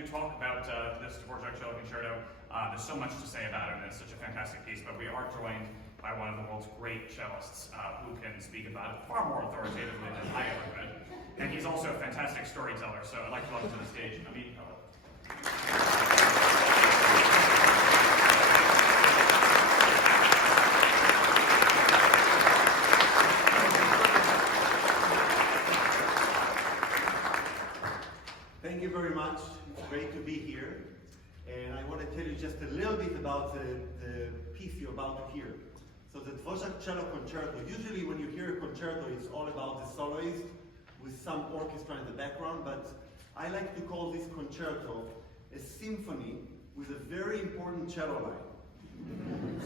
to talk about this Dvorak Cello Concerto. There's so much to say about it, and it's such a fantastic piece, but we are joined by one of the world's great cellists who can speak about it far more authoritatively than I ever could. And he's also a fantastic storyteller, so I'd like to welcome to the stage Amit Peled. Thank you very much. It's great to be here. And I want to tell you just a little bit about the piece you're about to hear. So the Dvorak Cello Concerto, usually when you hear a concerto, it's all about the soloist with some orchestra in the background, but I like to call this concerto a symphony with a very important cello line.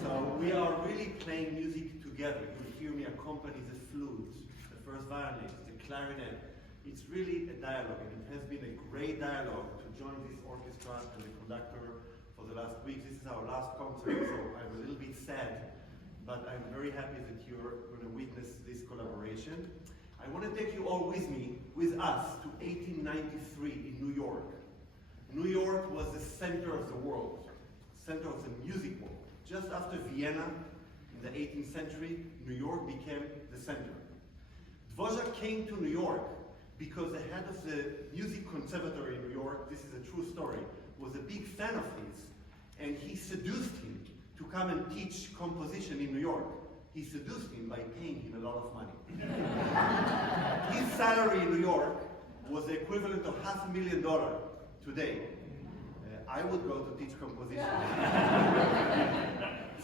So we are really playing music together. You hear me accompany the flute, the first violinist, the clarinet. It's really a dialogue, and it has been a great dialogue to join this orchestra and the conductor for the last week. This is our last concert, so I'm a little bit sad, but I'm very happy that you're going to witness this collaboration. I want to take you all with us, to 1893 in New York. New York was the center of the world, center of the music world. Just after Vienna, in the 18th century, New York became the center. Dvorak came to New York because the head of the music conservatory in New York, this is a true story, was a big fan of his, and he seduced him to come and teach composition in New York. He seduced him by paying him a lot of money. His salary in New York was the equivalent of $500,000 today. I would go to teach composition.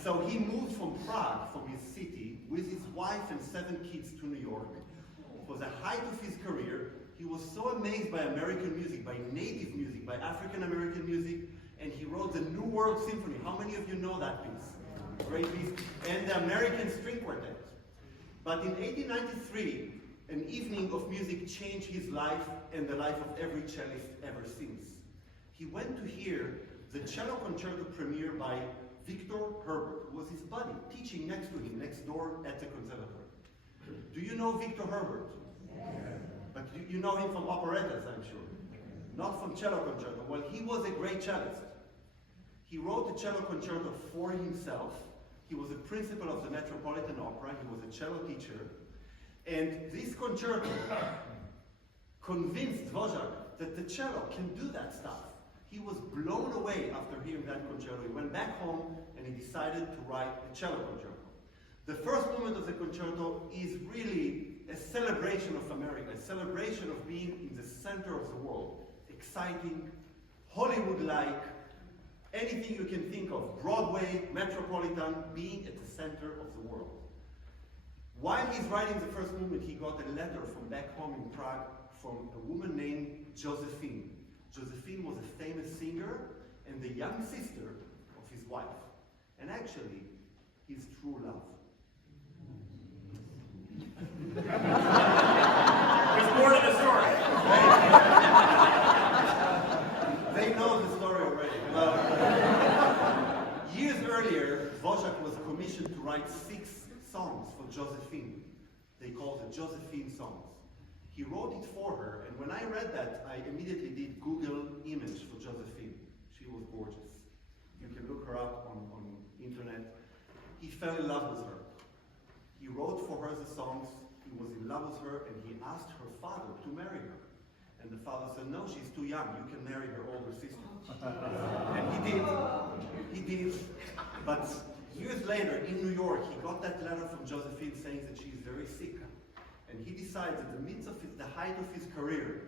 So he moved from Prague, from his city, with his wife and 7 kids to New York. For the height of his career, he was so amazed by American music, by native music, by African American music, and he wrote the New World Symphony. How many of you know that piece? Great piece. And the American String Quartet. But in 1893, an evening of music changed his life and the life of every cellist ever since. He went to hear the cello concerto premiere by Victor Herbert, who was his buddy, teaching next to him, next door at the conservatory. Do you know Victor Herbert? But you know him from operettas, I'm sure. Not from cello concerto. Well, he was a great cellist. He wrote the cello concerto for himself. He was a principal of the Metropolitan Opera. He was a cello teacher. And this concerto convinced Dvorak that the cello can do that stuff. He was blown away after hearing that concerto. He went back home and he decided to write a cello concerto. The first movement of the concerto is really a celebration of America, a celebration of being in the center of the world. Exciting, Hollywood-like, anything you can think of, Broadway, Metropolitan, being at the center of the world. While he's writing the first movement, he got a letter from back home in Prague from a woman named Josephine. Josephine was a famous singer and the young sister of his wife, and actually, his true love. There's more to the story. They know the story already. Years earlier, Dvorak was commissioned to write 6 songs for Josephine. They called it Josephine songs. He wrote it for her, and when I read that, I immediately did Google image for Josephine. She was gorgeous. You can look her up on internet. He fell in love with her. He wrote for her the songs. He was in love with her, and he asked her father to marry her. And the father said, no, she's too young. You can marry her older sister. And he did. He did. But years later, in New York, he got that letter from Josephine saying that she's very sick. And he decided, in the midst of the height of his career,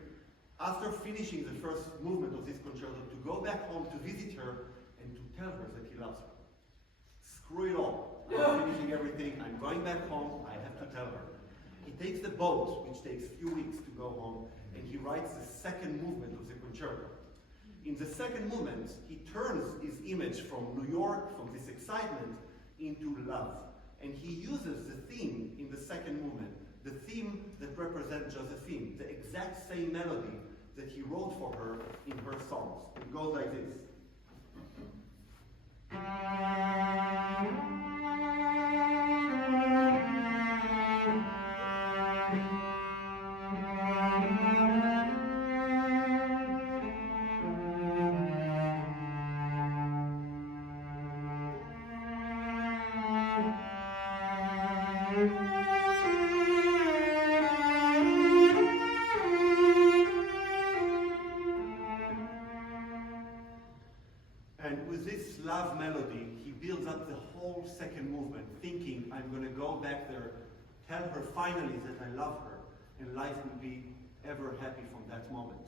after finishing the first movement of this concerto, to go back home to visit her and to tell her that he loves her. Screw it all. I'm finishing everything. I'm going back home. I have to tell her. He takes the boat, which takes a few weeks to go home, and he writes the second movement of the concerto. In the second movement, he turns his image from New York, from this excitement, into love. And he uses the theme in the second movement, the theme that represents Josephine, the exact same melody that he wrote for her in her songs. It goes like this. And with this love melody, he builds up the whole second movement, thinking, I'm going to go back there, tell her finally that I love her, and life will be ever happy from that moment.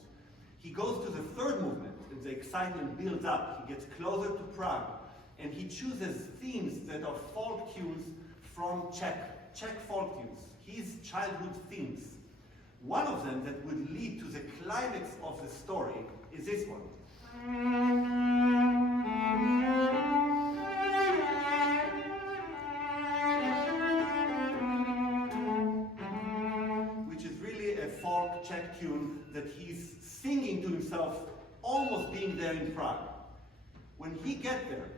He goes to the third movement, and the excitement builds up. He gets closer to Prague, and he chooses themes that are folk tunes from Czech folk tunes, his childhood themes. One of them that would lead to the climax of the story is this one. Which is really a folk Czech tune that he's singing to himself, almost being there in Prague. When he gets there,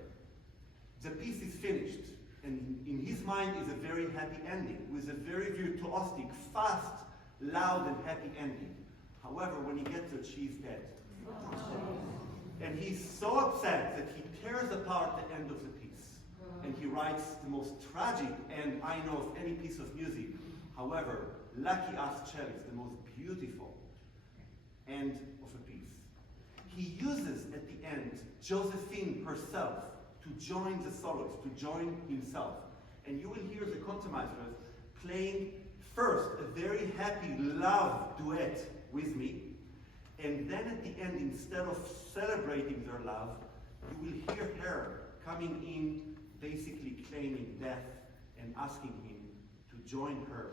the piece is finished, and in his mind is a very happy ending, with a very virtuosic, fast, loud and happy ending. However, when he gets there, she's dead. And he's so upset that he tears apart the end of the piece. And he writes the most tragic end I know of any piece of music. However, lucky us cellists, the most beautiful end of a piece. He uses at the end Josephine herself to join the soloist, to join himself. And you will hear the concertmasters playing first a very happy love duet with me, and then at the end, instead of celebrating their love, you will hear her coming in, basically claiming death and asking him to join her